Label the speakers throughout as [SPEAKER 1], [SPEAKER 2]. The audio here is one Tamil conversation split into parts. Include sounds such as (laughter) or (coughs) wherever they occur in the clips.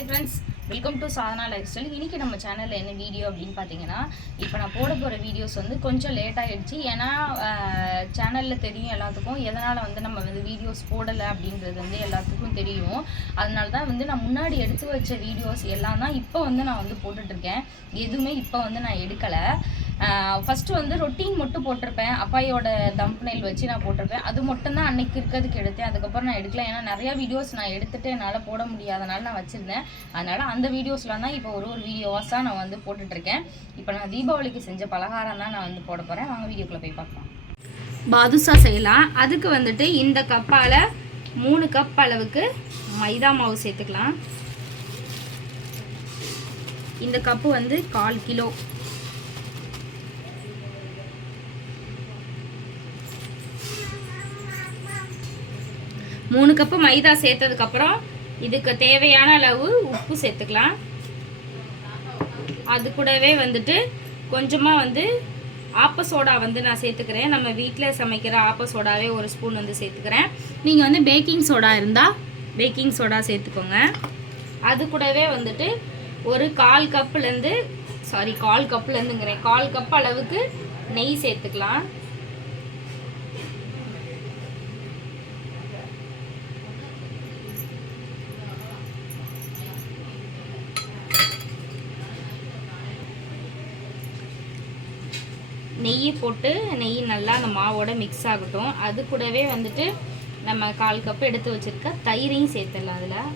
[SPEAKER 1] Hi friends welcome to Sadhana lifestyle இன்றைக்கி நம்ம சேனலில் என்ன வீடியோ அப்படின்னு பார்த்தீங்கன்னா இப்போ நான் போட போகிற வீடியோஸ் வந்து கொஞ்சம் லேட் ஆகிடுச்சு ஏன்னா சேனலில் தெரியும் எல்லாத்துக்கும் எதனால் வந்து நம்ம வந்து வீடியோஸ் போடலை அப்படின்றது வந்து எல்லாத்துக்கும் தெரியும். அதனால தான் வந்து நான் முன்னாடி எடுத்து வச்ச வீடியோஸ் எல்லாம் தான் இப்போ வந்து நான் வந்து போட்டுட்ருக்கேன் எதுவுமே இப்போ வந்து நான் எடுக்கலை. ஃபஸ்ட்டு வந்து ரொட்டீன் மட்டும் போட்டிருப்பேன். அப்பாயோட தம்பனையில் வச்சு நான் போட்டிருப்பேன். அது மட்டும் தான் அன்னைக்கு இருக்கிறதுக்கு எடுத்தேன். அதுக்கப்புறம் நான் எடுக்கல. ஏன்னா நிறையா வீடியோஸ் நான் எடுத்துட்டு என்னால் போட முடியாதனால நான் வச்சுருந்தேன். அதனால் அந்த வீடியோஸ்லாம் தான் இப்போ ஒரு ஒரு வீடியோஸாக நான் வந்து போட்டுட்ருக்கேன். இப்போ நான் தீபாவளிக்கு செஞ்ச பலகாரம் தான் நான் வந்து போட போகிறேன் வாங்க வீடியோக்குள்ளே போய் பார்க்கலாம். பாதுஷா செய்யலாம். அதுக்கு வந்துட்டு இந்த கப்பால் மூணு கப் அளவுக்கு மைதா மாவு சேர்த்துக்கலாம். இந்த கப்பு வந்து கால் கிலோ. மூணு கப்பு மைதா சேர்த்ததுக்கப்புறம் இதுக்கு தேவையான அளவு உப்பு சேர்த்துக்கலாம். அது கூடவே வந்துட்டு கொஞ்சமாக வந்து ஆப்ப சோடா வந்து நான் சேர்த்துக்கிறேன். நம்ம வீட்டில் சமைக்கிற ஆப்ப சோடாவே ஒரு ஸ்பூன் வந்து சேர்த்துக்கிறேன். நீங்கள் வந்து பேக்கிங் சோடா இருந்தால் பேக்கிங் சோடா சேர்த்துக்கோங்க. அது கூடவே வந்துட்டு ஒரு கால் கப்புலேருந்து சாரி கால் கப்புலேருந்துங்கிறேன் கால் கப் அளவுக்கு நெய் சேர்த்துக்கலாம். நெய் போட்டு நெய் நல்லா அந்த மாவோட மிக்ஸ் ஆகட்டும். அது கூடவே வந்துட்டு நம்ம கால் கப்பு எடுத்து வச்சிருக்க தயிரையும் சேர்த்துடலாம் அதில்.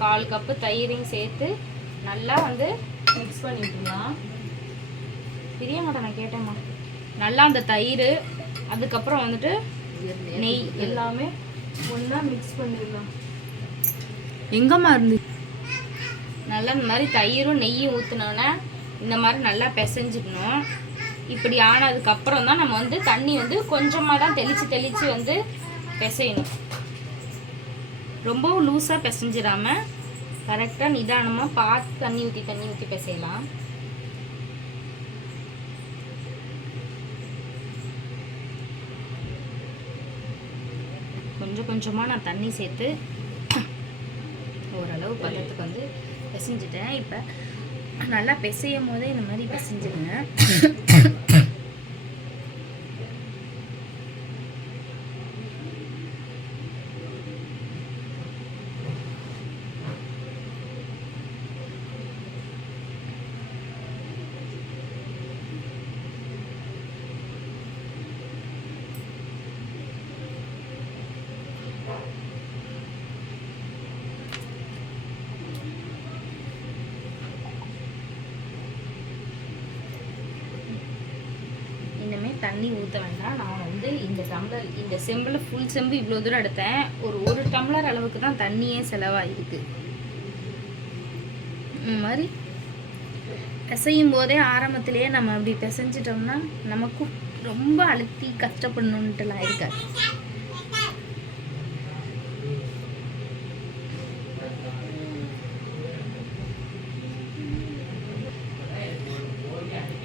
[SPEAKER 1] கால் கப்பு தயிரையும் சேர்த்து நல்லா வந்து மிக்ஸ் பண்ணிக்கலாம் தெரிய மாட்டேன் நான் கேட்டேம்மா. நல்லா அந்த தயிர் அதுக்கப்புறம் வந்துட்டு நெய் எல்லாமே ஒன்றா மிக்ஸ் பண்ணிடலாம்.
[SPEAKER 2] எங்கம்மா இருந்து
[SPEAKER 1] நல்லா இந்த மாதிரி தயிரும் நெய்யும் ஊற்றினோன்னே இந்த மாதிரி நல்லா பிசைஞ்சிக்கணும். இப்படி ஆனதுக்கப்புறம் தான் நம்ம வந்து தண்ணி வந்து கொஞ்சமாக தான் தெளித்து தெளித்து வந்து பிசையணும். ரொம்பவும் லூஸாக பிசைஞ்சிடாமல் கரெக்டாக நிதானமாக பார்த்து தண்ணி ஊற்றி தண்ணி ஊற்றி பிசையலாம். கொஞ்சம் கொஞ்சமாக நான் தண்ணி சேர்த்து ஓரளவு பதத்துக்கு வந்து பிசைஞ்சிட்டேன். இப்போ நல்லா பிசையும் போதே இந்த மாதிரி பிசைஞ்சிருங்க (coughs) தண்ணி ஊற்ற வேண்டாம். நான் வந்து இந்த டம்ளர் இந்த செம்பில் ஃபுல் செம்பு இவ்வளோ தூரம் எடுத்தேன். ஒரு ஒரு டம்ளர் அளவுக்கு தான் தண்ணியே செலவாயிருக்கு. இந்த மாதிரி பிசையும் போதே ஆரம்பத்திலேயே நம்ம அப்படி பிசைஞ்சிட்டோம்னா நமக்கும் ரொம்ப அழுத்தி கஷ்டப்படணுன்ட்டுலாம் இருக்காது.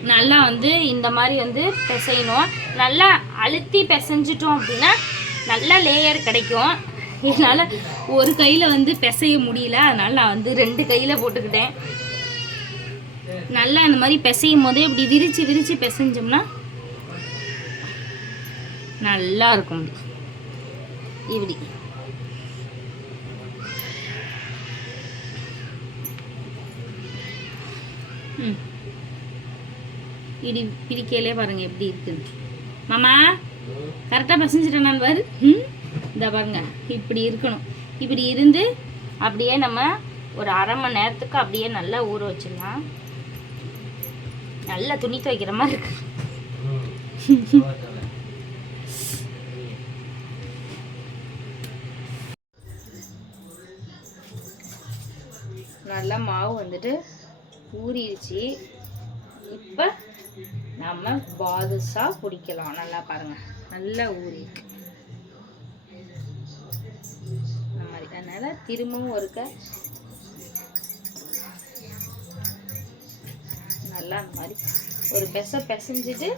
[SPEAKER 1] நல்லா வந்து இந்த மாதிரி வந்து பிசையணும். நல்லா அழுத்தி பிசைஞ்சிட்டோம் அப்படின்னா நல்லா லேயர் கிடைக்கும். என்னால் ஒரு கையில் வந்து பிசைய முடியல. அதனால் நான் வந்து ரெண்டு கையில் போட்டுக்கிட்டேன். நல்லா இந்த மாதிரி பிசையும் போதே இப்படி விரித்து விரித்து பிசைஞ்சோம்னா நல்லா இருக்கும். இப்படி. ம். இடி பிரிக்கையிலே பாருங்க எப்படி இருக்குது மாமா கரெக்டாக பசஞ்சிட்டேன் நான் பாரு ம் இந்த பாருங்க இப்படி இருக்கணும். இப்படி இருந்து அப்படியே நம்ம ஒரு அரை மணி நேரத்துக்கு அப்படியே நல்லா ஊற வச்சிடலாம். நல்லா துணி துவைக்கிற மாதிரி இருக்கு. நல்லா மாவு வந்துட்டு ஊறிடுச்சு. இப்போ நம்ம பாதுஷா பிடிக்கலாம் நல்லா பாருங்க. நல்லா ஊறி அந்த மாதிரி. அதனால திரும்பவும் ஒருக்க நல்லா அந்த மாதிரி ஒரு பெச பிசைஞ்சிட்டு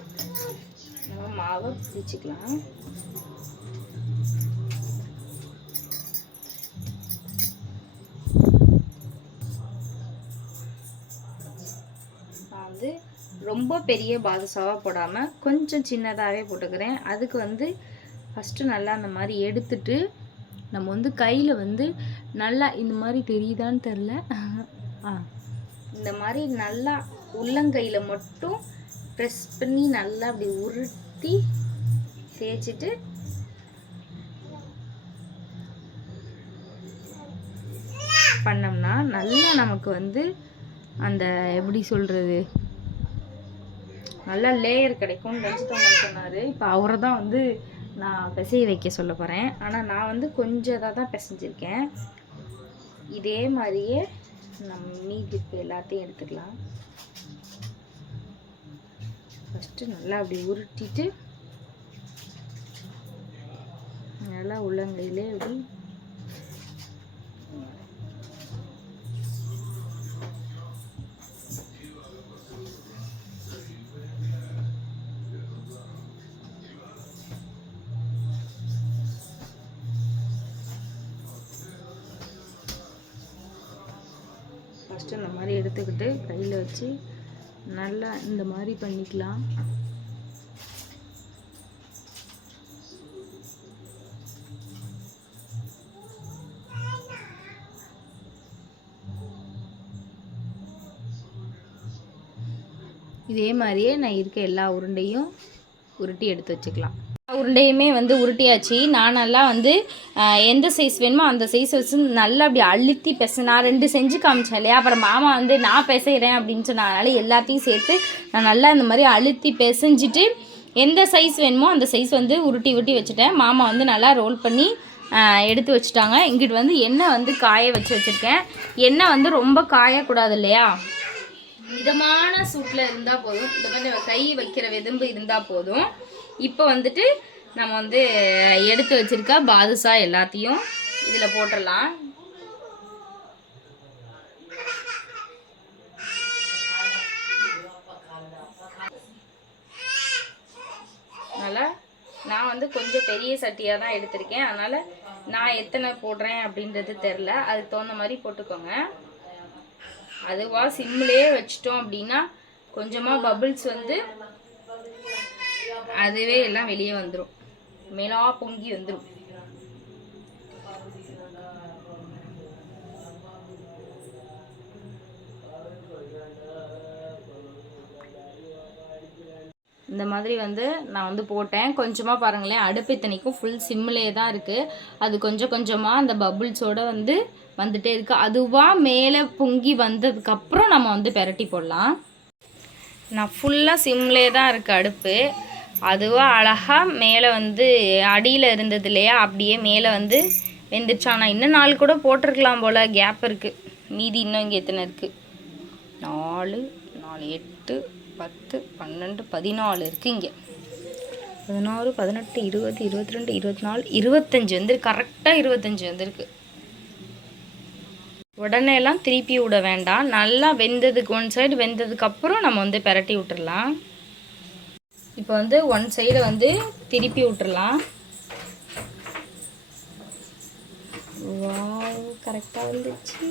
[SPEAKER 1] நம்ம மாவை பிடிச்சிக்கலாம். ரொம்ப பெரிய பாதுஷாவாக போடாமல் கொஞ்சம் சின்னதாகவே போட்டுக்கிறேன். அதுக்கு வந்து ஃபஸ்ட்டு நல்லா அந்த மாதிரி எடுத்துட்டு நம்ம வந்து கையில் வந்து நல்லா இந்த மாதிரி தெரியுதான்னு தெரில ஆ. இந்த மாதிரி நல்லா உள்ளங்கையில் மட்டும் ப்ரெஸ் பண்ணி நல்லா அப்படி உருட்டி தேய்ச்சிட்டு பண்ணோம்னா நல்லா நமக்கு வந்து அந்த எப்படி சொல்கிறது நல்லா லேயர் கிடைக்கும்னு அவங்க சொன்னார். இப்போ அவரை தான் வந்து நான் பிசைய வைக்க சொல்ல போகிறேன் ஆனால் நான் வந்து கொஞ்சம் இதாக தான் பிசைஞ்சிருக்கேன். இதே மாதிரியே நம்ம மீதி இப்போ எல்லாத்தையும் எடுத்துக்கலாம். ஃபஸ்ட்டு நல்லா அப்படி உருட்டிட்டு நல்லா உள்ளங்கையிலே அப்படி ஃபஸ்ட்டு இந்த மாதிரி எடுத்துக்கிட்டு கையில் வச்சு நல்லா இந்த மாதிரி பண்ணிக்கலாம். இதே மாதிரியே நான் இருக்க எல்லா உருண்டையும் உருட்டி எடுத்து வச்சுக்கலாம். உருண்டையுமே வந்து உருட்டியாச்சு. நான் நல்லா வந்து எந்த சைஸ் வேணுமோ அந்த சைஸ் வச்சு நல்லா அப்படி அழுத்தி பெச நான் ரெண்டு செஞ்சு காமிச்சேன் இல்லையா? அப்புறம் மாமா வந்து நான் பேசுகிறேன் அப்படின்னு சொன்னதுனால எல்லாத்தையும் சேர்த்து நான் நல்லா இந்த மாதிரி அழுத்தி பிசைஞ்சிட்டு எந்த சைஸ் வேணுமோ அந்த சைஸ் வந்து உருட்டி உருட்டி வச்சுட்டேன். மாமா வந்து நல்லா ரோல் பண்ணி எடுத்து வச்சுட்டாங்க. இங்கிட்டு வந்து எண்ணெய் வந்து காய வச்சு வச்சுருக்கேன். எண்ணெய் வந்து ரொம்ப காயக்கூடாது இல்லையா? மிதமான சூட்டில் இருந்தால் போதும். இந்த மாதிரி நம்ம கை வைக்கிற விதம்பு இருந்தால் போதும். இப்போ வந்துட்டு நம்ம வந்து எடுத்து வச்சிருக்க பாதுஷா எல்லாத்தையும் இதில் போட்டுடலாம். அதனால் நான் வந்து கொஞ்சம் பெரிய சட்டியாக தான் எடுத்திருக்கேன். அதனால் நான் எத்தனை போடுறேன் அப்படின்றது தெரில அதுக்கு தகுந்த மாதிரி போட்டுக்கோங்க. அதுவாக சிம்லேயே வச்சிட்டோம் அப்படின்னா கொஞ்சமாக பபிள்ஸ் வந்து அதுவே எல்லாம் வெளியே வந்துடும் மேலா பொங்கி வந்துடும் இந்த மாதிரி வந்து நான் வந்து போட்டேன். கொஞ்சமாக பாருங்களேன் அடுப்பு இத்தனைக்கும் ஃபுல் சிம்மிலே தான் இருக்குது அது கொஞ்சம் கொஞ்சமாக அந்த பபுள்ஸோட வந்து வந்துட்டே இருக்குது அதுவாக மேலே பொங்கி வந்ததுக்கப்புறம் நம்ம வந்து பெரட்டி போடலாம். நான் ஃபுல்லாக சிம்லே தான் இருக்குது அடுப்பு. அதுவாக அழகாக மேலே வந்து அடியில் இருந்தது இல்லையா? அப்படியே மேலே வந்து வெந்துருச்சு. ஆனால் இன்னும் நாலு கூட போட்டிருக்கலாம் போல். கேப் இருக்குது மீதி இன்னும் இங்கே எத்தனை இருக்குது நாலு நாலு எட்டு பத்து பன்னெண்டு பதினாலு இருக்குது இங்கே. பதினாறு பதினெட்டு இருபது இருபத்தி ரெண்டு இருபத்தி நாலு இருபத்தஞ்சி வந்துருக்கு. கரெக்டாக இருபத்தஞ்சி வந்திருக்கு. உடனே எல்லாம் திருப்பி விட வேண்டாம். நல்லா வெந்ததுக்கு ஒன் சைடு வெந்ததுக்கு அப்புறம் நம்ம வந்து பெரட்டி விட்டுறலாம். இப்போ வந்து ஒன் சைடு வந்து திருப்பி விட்டுறலாம். வாவ் கரெக்டாக வந்துச்சு.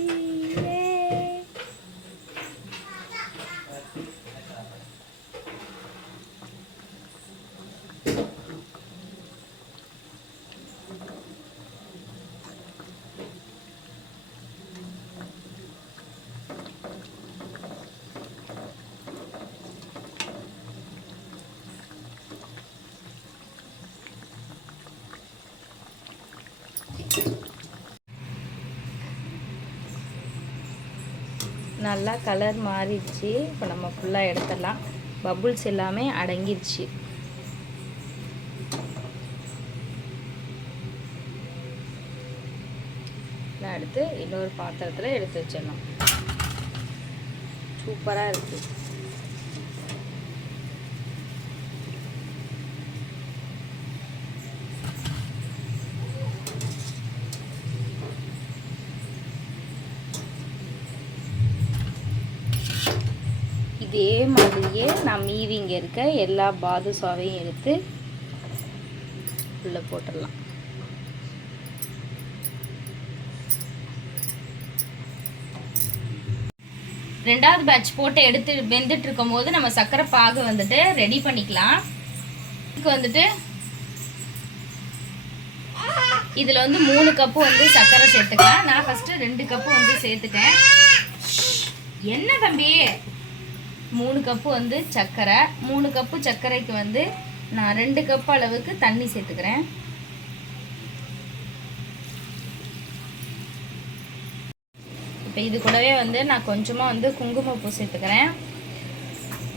[SPEAKER 1] நல்லா கலர் மாறிடுச்சு. இப்போ நம்ம ஃபுல்லாக எடுத்துடலாம். பபுள்ஸ் எல்லாமே அடங்கிடுச்சு. எடுத்து இன்னொரு பாத்திரத்தில் எடுத்து வச்சிடலாம் சூப்பராக இருக்குது இதே மாதிரியே நான் மீதி இங்கே இருக்க எல்லா பாதுஷாவையும் எடுத்து உள்ளே போட்டுடலாம். ரெண்டாவது பேட்ச் போட்டு எடுத்து வெந்துட்டு இருக்கும்போது நம்ம சர்க்கரை பாகு வந்துட்டு ரெடி பண்ணிக்கலாம். இதுக்கு வந்துட்டு இதில் வந்து மூணு கப்பு வந்து சர்க்கரை சேர்த்துக்கலாம். நான் ஃபஸ்ட்டு ரெண்டு கப்பு வந்து சேர்த்துட்டேன். என்ன தம்பி? மூணு கப்பு வந்து சர்க்கரை மூணு கப்பு சர்க்கரைக்கு வந்து நான் ரெண்டு கப் அளவுக்கு தண்ணி சேர்த்துக்கிறேன். இப்போ இது கூடவே வந்து நான் கொஞ்சமாக வந்து குங்குமப்பூ சேர்த்துக்கிறேன்.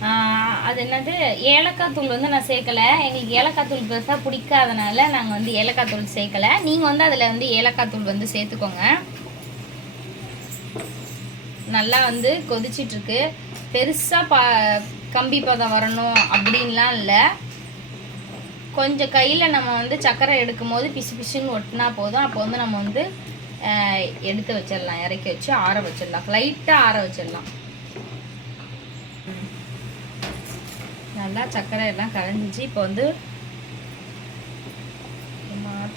[SPEAKER 1] ஆஹ் அது என்னது? ஏலக்காய் தூள் வந்து நான் சேர்க்கலை. எங்களுக்கு ஏலக்காய் தூள் பெருசாக பிடிக்காதனால நாங்கள் வந்து ஏலக்காய் தூள் சேர்க்கலை. நீங்கள் வந்து அதில் வந்து ஏலக்காய் தூள் வந்து சேர்த்துக்கோங்க. நல்லா வந்து கொதிச்சிட்டு இருக்கு. பெருசாக பா கம்பி பதம் வரணும் அப்படின்லாம் இல்லை. கொஞ்சம் கையில் நம்ம வந்து சர்க்கரை எடுக்கும் போது பிசு பிசுன்னு ஒட்டினா போதும். அப்போ வந்து நம்ம வந்து எடுத்து வச்சிடலாம். இறக்கி வச்சு ஆற வச்சிடலாம். லைட்டாக ஆற வச்சிடலாம். நல்லா சர்க்கரை எல்லாம் கரைஞ்சிச்சு. இப்போ வந்து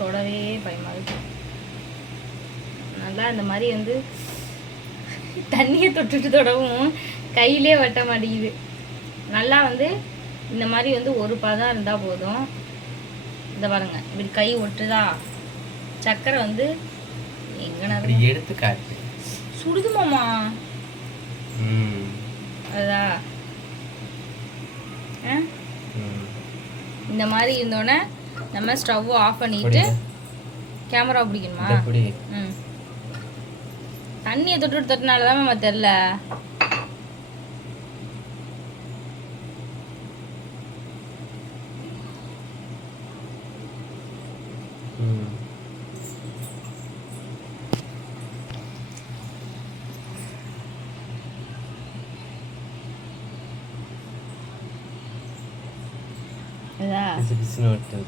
[SPEAKER 1] தொடவே பயமா இருக்கும் நல்லா இந்த மாதிரி வந்து தண்ணியை தொட்டுட்டு தொடவும். கையிலே வட்ட மாட்டேங்குது. நல்லா வந்து இந்த மாதிரி வந்து ஒரு பதம் இருந்தால் போதும். இந்த பாருங்க இப்படி கை ஒட்டுதா? சக்கரை வந்து எங்கன
[SPEAKER 3] அப்படி எடுத்து காட்டு.
[SPEAKER 1] சுடுது மாமா.
[SPEAKER 3] ம்.
[SPEAKER 1] அதா. இந்த மாதிரி இருந்தோடனே நம்ம ஸ்டவ் ஆஃப் பண்ணிட்டு கேமரா பிடிக்கணுமா? தண்ணியை தொட்டு தொட்டினால தான் நம்ம தெரில.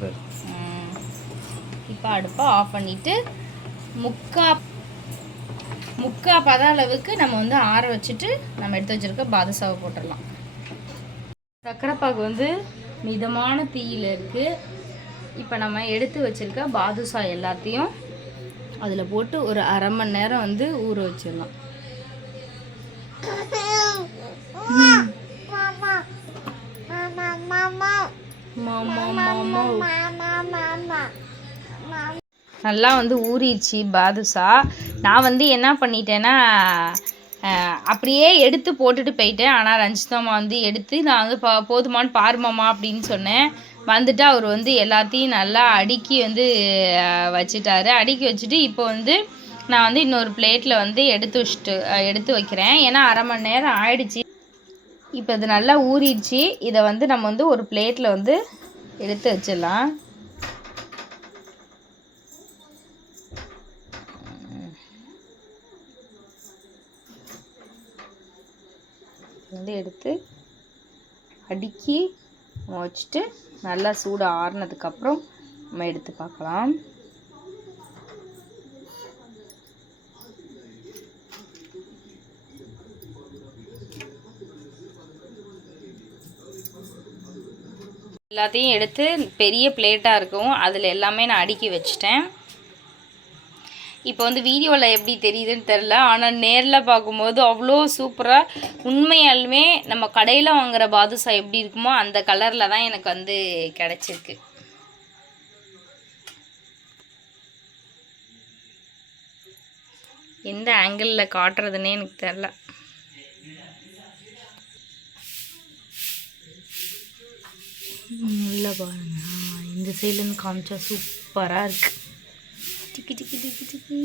[SPEAKER 3] பாரு
[SPEAKER 1] இப்போ அடுப்பை ஆஃப் பண்ணிட்டு முக்கா முக்கா பத அளவுக்கு நம்ம வந்து ஆற வச்சுட்டு நம்ம எடுத்து வச்சிருக்க பாதுஷாவை போட்டுடலாம். சக்கரைப்பாகு வந்து மிதமான தீயில இருக்கு. இப்போ நம்ம எடுத்து வச்சிருக்க பாதுஷா எல்லாத்தையும் அதில் போட்டு ஒரு அரை மணி நேரம் வந்து ஊற வச்சிடலாம். மாமா மாமா நல்லா வந்து ஊறிடுச்சு பாதுஷா. நான் வந்து என்ன பண்ணிட்டேன்னா அப்படியே எடுத்து போட்டுட்டு போயிட்டேன். ஆனால் ரஞ்சிதாம்மா வந்து எடுத்து நான் வந்து பா போதுமான்னு பாருமாம்மா அப்படின்னு சொன்னேன். வந்துட்டு அவர் வந்து எல்லாத்தையும் நல்லா அடுக்கி வந்து வச்சுட்டாரு. அடுக்கி வச்சுட்டு இப்போ வந்து நான் வந்து இன்னொரு பிளேட்டில் வந்து எடுத்து வச்சுட்டு எடுத்து வைக்கிறேன். ஏன்னா அரை மணி நேரம் ஆயிடுச்சு. இப்போ இது நல்லா ஊறிடுச்சு. இதை வந்து நம்ம வந்து ஒரு பிளேட்டில் வந்து எடுத்து வச்சிடலாம். வந்து எடுத்து அடுக்கி வச்சுட்டு நல்லா சூடு ஆறுனதுக்கப்புறம் நம்ம எடுத்து பார்க்கலாம். எல்லாத்தையும் எடுத்து பெரிய பிளேட்டாக இருக்கும் அதில் எல்லாமே நான் அடுக்கி வச்சிட்டேன். இப்போ வந்து வீடியோவில் எப்படி தெரியுதுன்னு தெரில ஆனால் நேரில் பார்க்கும்போது அவ்வளோ சூப்பராக உண்மையாலுமே நம்ம கடையில் வாங்குற பாதுஷா எப்படி இருக்குமோ அந்த கலரில் தான் எனக்கு வந்து கிடச்சிருக்கு. எந்த ஆங்கிளில் காட்டுறதுன்னே எனக்கு தெரில. இல்லை பாருங்க. இந்த சைட்லேருந்து காமிச்சா சூப்பராக இருக்குது டிக்கி டிக்கி டிக்கி டிக்கி